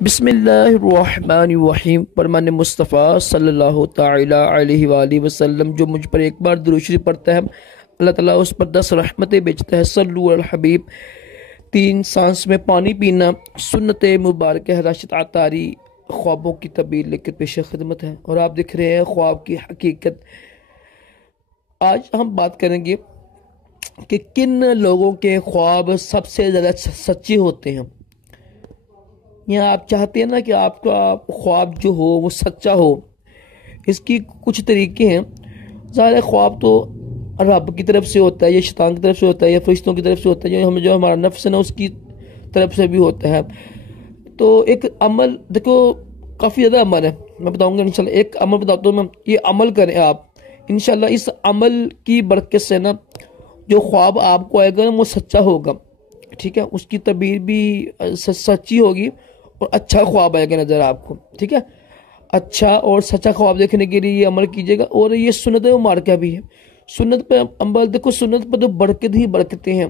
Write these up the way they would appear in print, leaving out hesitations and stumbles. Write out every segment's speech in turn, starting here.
بسم اللہ الرحمن الرحیم فرمان مصطفیٰ صلی اللہ تعالی علیہ وآلہ وسلم جو مجھ پر ایک بار درود شریف پڑھتا ہے اللہ تعالیٰ اس پر 10 رحمتیں بھیجتا ہے۔ صلو علی الحبیب۔ 3 سانس میں پانی پینا، سنت مبارکہ راشد عطاری، خوابوں کی تعبیر لے کر پیش خدمت ہے، اور آپ دیکھ رہے ہیں خواب کی حقیقت۔ آج ہم بات کریں گے کہ کن لوگوں کے خواب سب سے زیادہ سچے ہوتے ہیں۔ یہاں آپ چاہتے ہیں نا کہ آپ کا خواب جو ہو وہ سچا ہو، اس کی کچھ طریقے ہیں۔ ظاہر خواب تو رب کی طرف سے ہوتا ہے، یا شیطان کی طرف سے ہوتا ہے، یا فرشتوں کی طرف سے ہوتا ہے، جو ہمارا نفس ہے نا اس کی طرف سے بھی ہوتا ہے۔ تو ایک عمل دیکھو، کافی زیادہ عمل ہے، میں بتاؤں گا انشاءاللہ۔ ایک عمل بتاتا ہوں میں، یہ عمل کریں آپ انشاءاللہ۔ اس عمل کی برکت سے نا جو خواب آپ کو آئے گا نا وہ سچا ہوگا، ٹھیک ہے؟ اس کی تعبیر بھی سچی ہوگی اور اچھا خواب آئے گا نظر آپ کو، ٹھیک ہے؟ اچھا اور سچا خواب دیکھنے کے لیے یہ عمل کیجیے گا، اور یہ سنت مبارکہ بھی ہے۔ سنت پہ عمل دیکھو، سنت پر تو برکت ہی برکتیں ہیں۔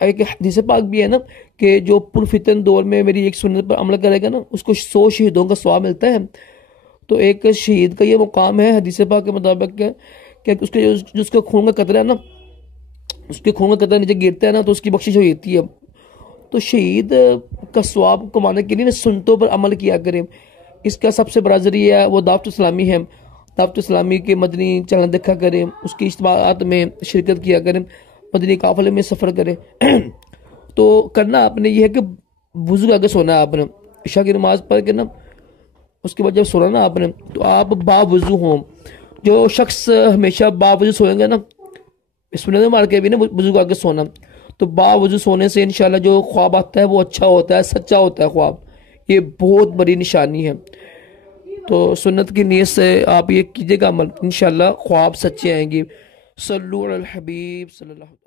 ایک حدیث پاک بھی ہے نا کہ جو پرفتن دور میں میری ایک سنت پر عمل کرے گا نا اس کو 100 شہیدوں کا ثواب ملتا ہے۔ تو ایک شہید کا یہ مقام ہے حدیث پاک کے مطابق کہ اس کا خون کا قطرہ ہے نا، اس کے خون کا قطرہ نیچے گرتا ہے نا تو اس کی بخشش ہو جاتی ہے۔ تو شہید کا ثواب کمانے کے لیے سنتوں پر عمل کیا کریں۔ اس کا سب سے بڑا ذریعہ وہ دعوت اسلامی ہے۔ دعوت اسلامی کے مدنی چینل دیکھا کریں، اس کی اجتماعات میں شرکت کیا کریں، مدنی قافلے میں سفر کریں۔ تو کرنا آپ نے یہ ہے کہ وضو آگے سونا ہے آپ نے، عشاء کی نماز پڑھ کے نا اس کے بعد جب سونا نا آپ نے تو آپ باوضو ہوں۔ جو شخص ہمیشہ باوضو سوئیں گے نا، سنت مار کے بھی نا وضو آگے سونا، تو باوضو سونے سے انشاءاللہ جو خواب آتا ہے وہ اچھا ہوتا ہے، سچا ہوتا ہے خواب۔ یہ بہت بڑی نشانی ہے۔ تو سنت کی نیت سے آپ یہ کیجئے گا عمل، انشاءاللہ خواب سچے آئیں گے۔ صلو علی الحبیب صلی اللہ علیہ وسلم۔